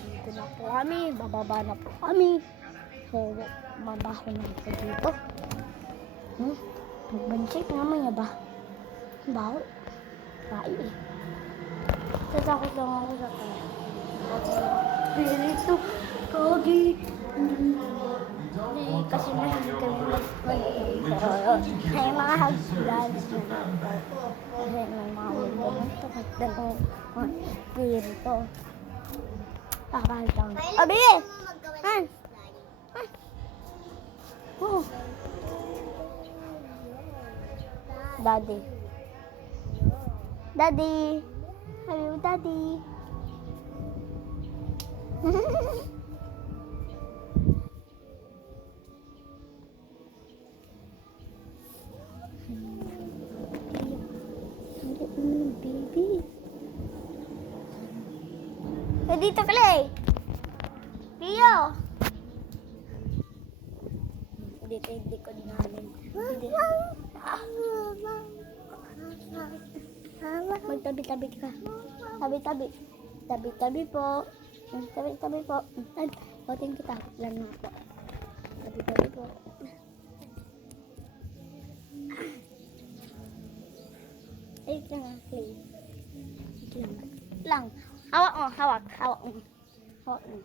Dito na po kami. Bababa na po kami. So, mabaho na po dito. Pagbansik naman niya ba? Baho. Rai eh. Tatakot lang ako sa kanya. Pirito. Kagi. Kasi mahilig kami mag-control. Ay, mga hagdan. Kasi may mga ganun. Takot lang ako. Pirito. Kakalitang. Abi! Han! Oh. Daddy. Daddy. Hello, Daddy. Baby. Dito, Clay. Rio. Dito yung likod namin. Magtabi-tabi ka. Tabi-tabi. Tabi-tabi po. Tabi-tabi po. Hoting kita. Lang na po. Tabi-tabi po. Ay, lang nga, Clay. Lang. Hawak mo, hawak. Hawak mo. Hawak mo.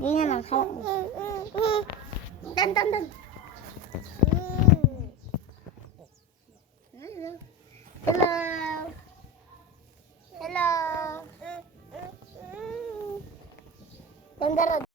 Ganyan lang, hawak mo. Dan.